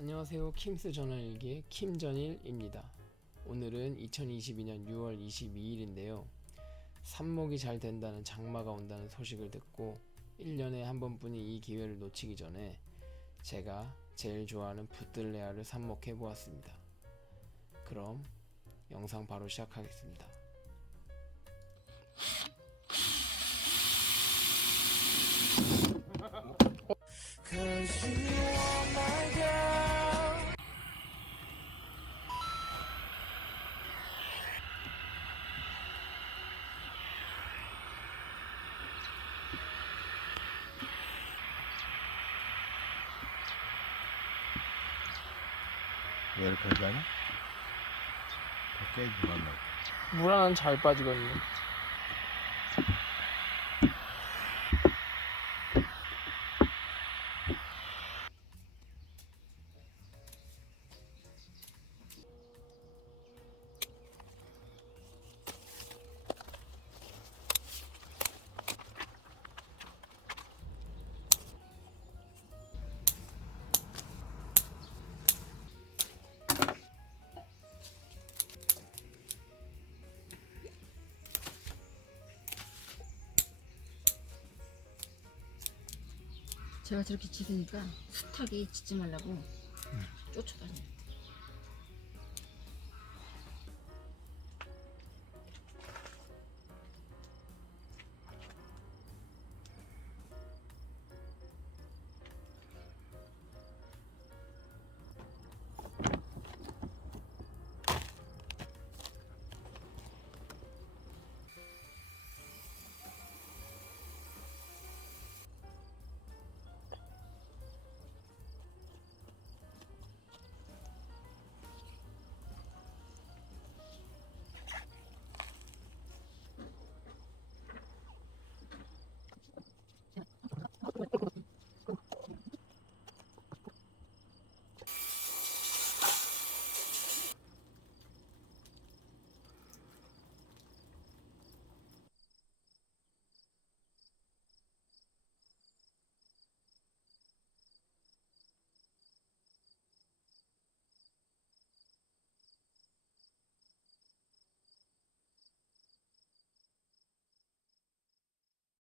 안녕하세요. 킴스 전환일기의 킴전일입니다. 오늘은 2022년 6월 22일인데요. 삽목이 잘 된다는 장마가 온다는 소식을 듣고 1년에 한 번뿐인 이 기회를 놓치기 전에 제가 제일 좋아하는 붓들레아를 삽목해 보았습니다. 그럼 영상 바로 시작하겠습니다. 왜 이렇게 하지 않아? 더 깨지지 말라고. 물 하나는 잘 빠지거든요. 제가 저렇게 짖으니까 숱하게 짖지 말라고 쫓아다녀요.